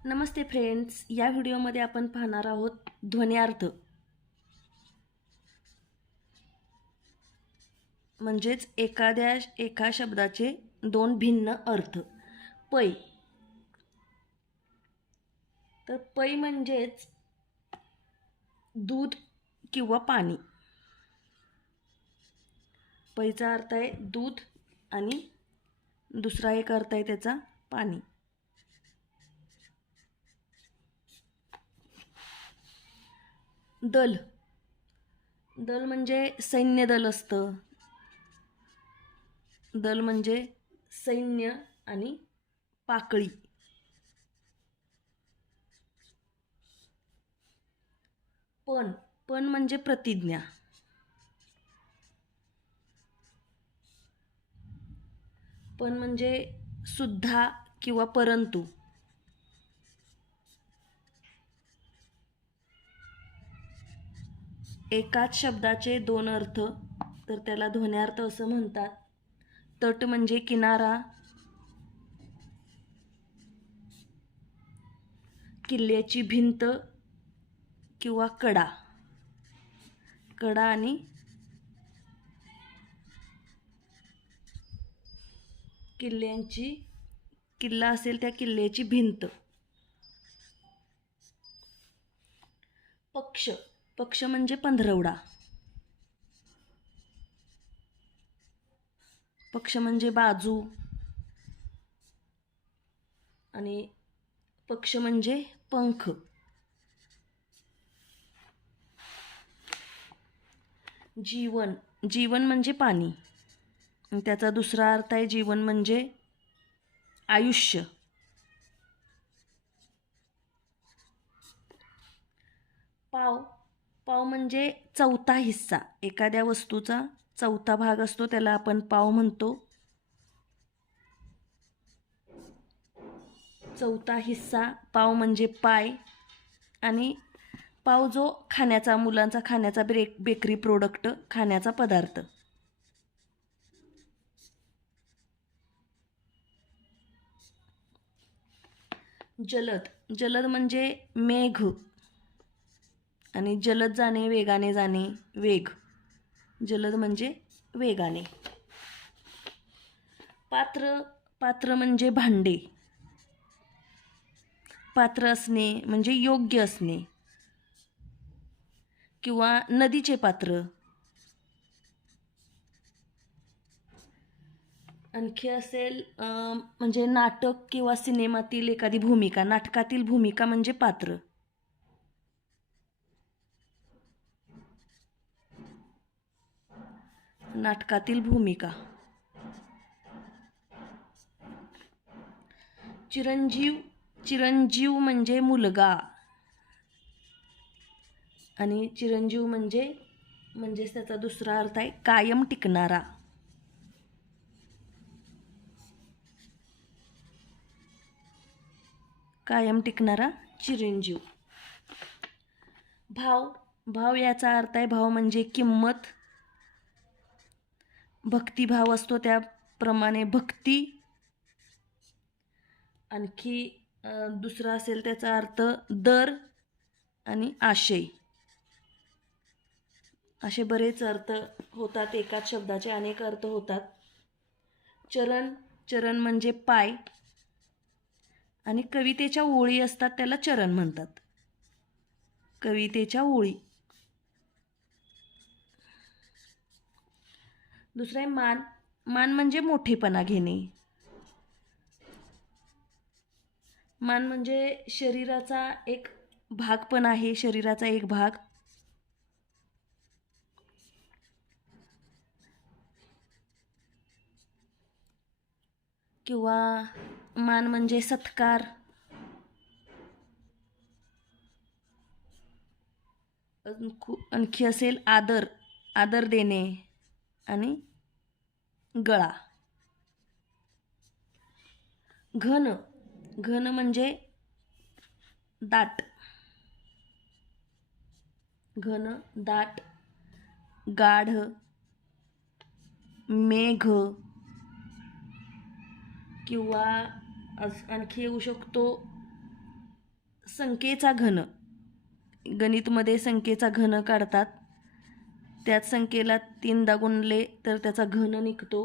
नमस्ते friends, या व्हिडिओमध्ये आपण पाहणार आहोत ध्वन्यार्थ म्हणजेच एका शब्दाचे दोन भिन्न अर्थ. पै. तर पै म्हणजेच दूध किंवा पाणी. पैचा अर्थ आहे दूध आणि दुसरा एक अर्थ आहे त्याचा पाणी. दल. दल म्हणजे सैन्य दल असतं. दल म्हणजे सैन्य आणि पाकळी. पण. पण म्हणजे प्रतिज्ञा. पण म्हणजे सुद्धा किंवा परंतु. एकाच शब्दाचे दोन अर्थ तर त्याला ध्वन्यार्थ असं म्हणतात. तट म्हणजे किनारा. किल्ल्याची भिंत किंवा कडा. कडा आणि किल्ला असेल त्या किल्ल्याची भिंत. पक्ष. पक्ष म्हणजे पंधरवडा. पक्ष म्हणजे बाजू आणि पक्ष म्हणजे पंख. जीवन. जीवन म्हणजे पाणी. त्याचा दुसरा अर्थ आहे जीवन म्हणजे आयुष्य. पाव. पाव म्हणजे चौथा हिस्सा. एखाद्या वस्तूचा चौथा भाग असतो त्याला आपण पाव म्हणतो. चौथा हिस्सा. पाव म्हणजे पाय. आणि पाव जो खाण्याचा, मुलांचा खाण्याचा बेकरी प्रोडक्ट, खाण्याचा पदार्थ. जलद. जलद म्हणजे मेघ आणि जलद जाणे, वेगाने जाणे, वेग. जलद म्हणजे वेगाने. पात्र. पात्र म्हणजे भांडे. पात्र असणे म्हणजे योग्य असणे किंवा नदीचे पात्र. आणखी असेल म्हणजे नाटक किंवा सिनेमातील एखादी भूमिका. नाटकातील भूमिका म्हणजे पात्र. नाटकातील भूमिका. चिरंजीव. चिरंजीव म्हणजे मुलगा आणि चिरंजीव म्हणजेच त्याचा दुसरा अर्थ आहे कायम टिकणारा. कायम टिकणारा चिरंजीव. भाव. भाव याचा अर्थ आहे भाव म्हणजे किंमत. भक्तिभाव असतो त्याप्रमाणे भक्ती. आणखी दुसरा असेल त्याचा अर्थ दर आणि आशय. असे बरेच अर्थ होतात. एकाच शब्दाचे अनेक अर्थ होतात. चरण. चरण म्हणजे पाय आणि कवितेच्या ओळी असतात त्याला चरण म्हणतात. कवितेच्या ओळी. दुसरा आहे मान. मान म्हणजे मोठेपणा घेणे. मान म्हणजे शरीराचा एक भाग पण आहे. शरीराचा एक भाग. किंवा मान म्हणजे सत्कार. आणखी असेल आदर. आदर देणे आणि गळा. घन. घन म्हणजे दाट. घन दाट. गाढ. मेघ किंवा आणखी येऊ शकतो संख्येचा घन, गणितमध्ये संख्येचा घन काढतात. त्याच संख्येला 3दा गुणले तर त्याचा घन निघतो,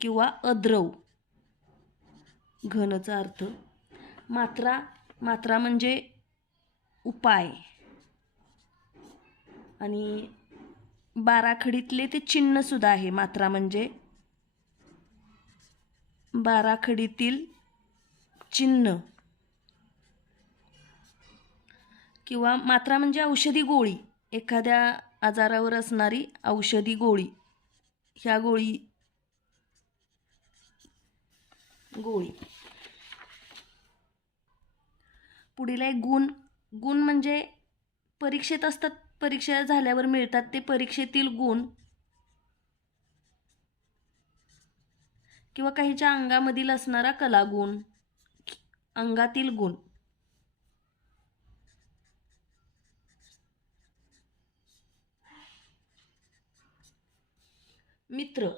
किंवा अद्रव. घनचा अर्थ. मात्रा, मात्रा म्हणजे उपाय. आणि बाराखडीतले ते चिन्ह सुद्धा आहे. मात्रा म्हणजे बाराखडीतील चिन्ह. किंवा मात्रा म्हणजे औषधी गोळी, एखाद्या आजारावर असणारी औषधी गोळी. ह्या गोळी पुढील आहे गुण. गुण म्हणजे परीक्षेत असतात, परीक्षा झाल्यावर मिळतात ते परीक्षेतील गुण, किंवा काहीच्या अंगामधील असणारा कलागुण, अंगातील गुण. मित्र,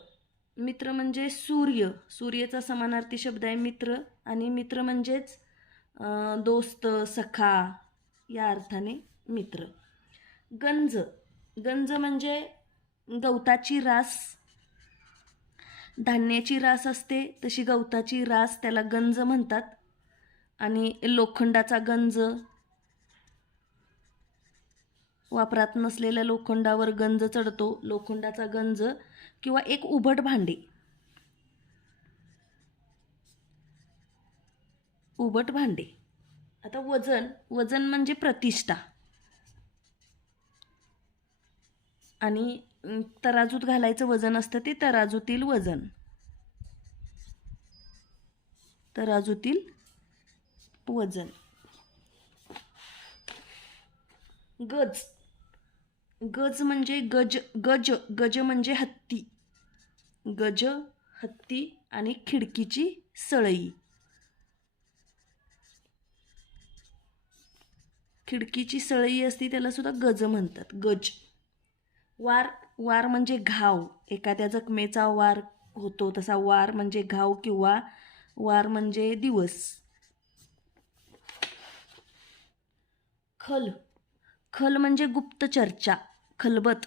मित्र म्हणजे सूर्य. सूर्याचा समानार्थी शब्द आहे मित्र. आणि मित्र म्हणजेच दोस्त, सखा या अर्थाने मित्र. गंज, गंज म्हणजे गवताची रास. धान्याची रास असते तशी गवताची रास, त्याला गंज म्हणतात. आणि लोखंडाचा गंज, वापरात नसलेल्या लोखंडावर गंज चढतो, लोखंडाचा गंज. किंवा एक उभट भांडे, उभट भांडे. आता वजन, वजन म्हणजे प्रतिष्ठा. आणि तराजूत घालायचं वजन असतं ते तराजूतील वजन, तराजूतील वजन. गज, गज म्हणजे गज, गज, गज म्हणजे हत्ती. गज, हत्ती. आणि खिडकीची सळई, खिडकीची सळई असती त्याला सुद्धा गज म्हणतात, गज. वार, वार म्हणजे घाव, एखाद्या जखमेचा वार होतो तसा वार म्हणजे घाव, किंवा वार म्हणजे दिवस. खल, खल म्हणजे गुप्त चर्चा, खलबत.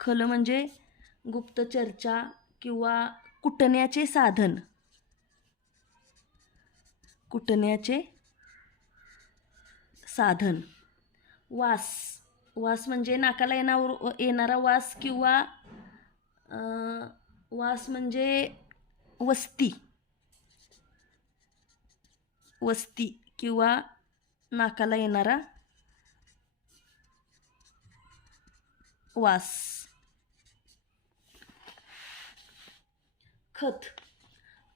खल म्हणजे गुप्त चर्चा किंवा कुटण्याचे साधन, कुटण्याचे साधन. वास, वास म्हणजे नाकाला येणारा वास, किंवा वास म्हणजे वस्ती, वस्ती किंवा नाकाला येणारा वास. खत,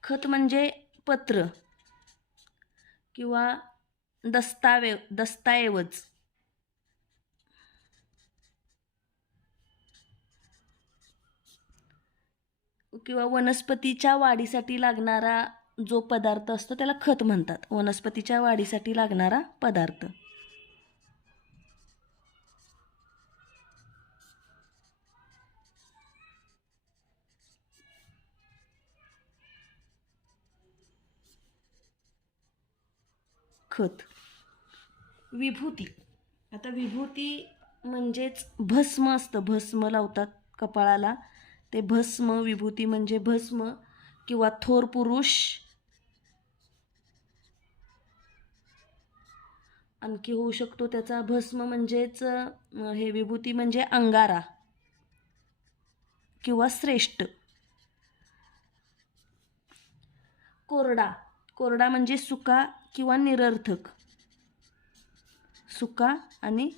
खत म्हणजे पत्र किंवा दस्ताऐवज. किंवा वनस्पतीच्या वाढीसाठी लागणारा जो पदार्थ असतो त्याला खत म्हणतात, वनस्पतीच्या वाढीसाठी लागणारा पदार्थ. खत. विभूती, आता विभूती म्हणजेच भस्म असतं, भस्म लावतात कपाळाला, ते भस्म. विभूती म्हणजे भस्म. किंवा थोर पुरुष. आणखी होऊ शकतो त्याचा भस्म म्हणजेच हे विभूती म्हणजे अंगारा किंवा श्रेष्ठ. कोरडा, कोरडा म्हणजे सुका किंवा निरर्थक, सुका आणि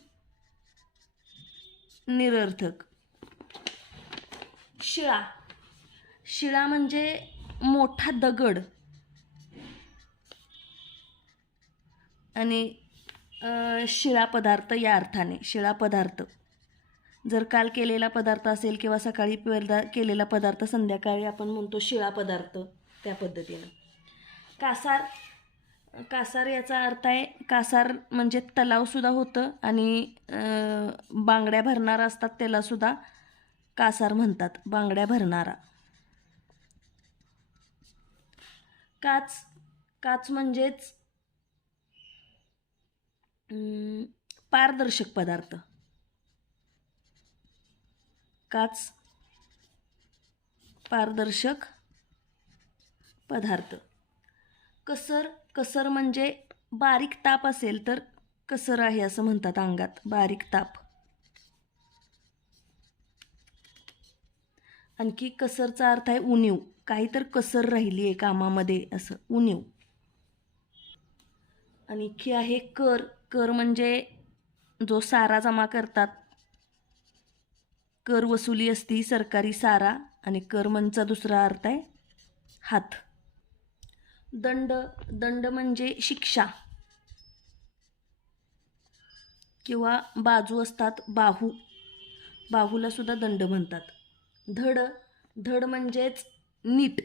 निरर्थक. शिळा, शिळा म्हणजे मोठा दगड. आणि शिळा पदार्थ या अर्थाने, शिळा पदार्थ. जर काल केलेला पदार्थ असेल किंवा सकाळी केलेला पदार्थ संध्याकाळी आपण म्हणतो शिळा पदार्थ, त्या पद्धतीनं. कासार, कासार याचा अर्थ आहे, कासार म्हणजे तलावसुद्धा होतं आणि बांगड्या भरणारा असतात त्यालासुद्धा कासार म्हणतात, बांगड्या भरणारा. काच, काच म्हणजेच पारदर्शक पदार्थ, काच, पारदर्शक पदार्थ. कसर, कसर म्हणजे बारीक ताप असेल तर कसर आहे असं म्हणतात अंगात, बारीक ताप. आणखी कसरचा अर्थ आहे उणीव, काही तर कसर राहिली आहे कामामध्ये असं, उणीव. आणखी आहे कर, कर म्हणजे जो सारा जमा करतात, कर वसुली असती, सरकारी सारा. आणि कर म्हणचा दुसरा अर्थ आहे हात. दंड, दंड म्हणजे शिक्षा किंवा बाजू असतात, बाहू, बाहूला सुद्धा दंड म्हणतात. धड, धड म्हणजेच नीट,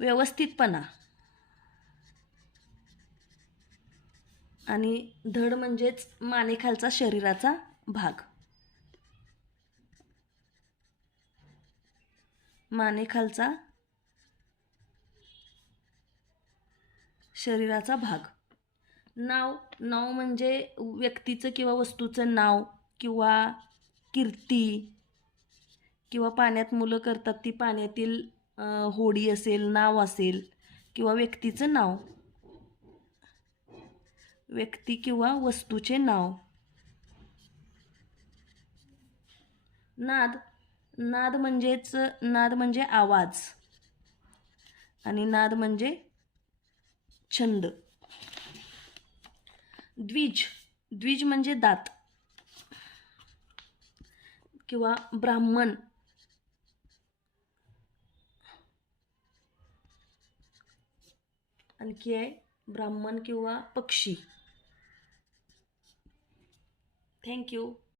व्यवस्थितपणा. आणि धड म्हणजेच मानेखालचा शरीराचा भाग, मानेखालचा शरीराचा भाग. नाव, नाव म्हणजे व्यक्तीचं किंवा वस्तूचं नाव किंवा कीर्ती, किंवा पाण्यात मुलं करतात ती पाण्यातील होडी असेल, नाव असेल, किंवा व्यक्तीचं नाव, व्यक्ती किंवा वस्तूचे नाव. नाद, नाद म्हणजेच, नाद म्हणजे आवाज, आणि नाद म्हणजे छंद. द्विज, द्विज म्हणजे दात किंवा ब्राह्मण, आणखी आहे ब्राह्मण किंवा पक्षी. थँक्यू.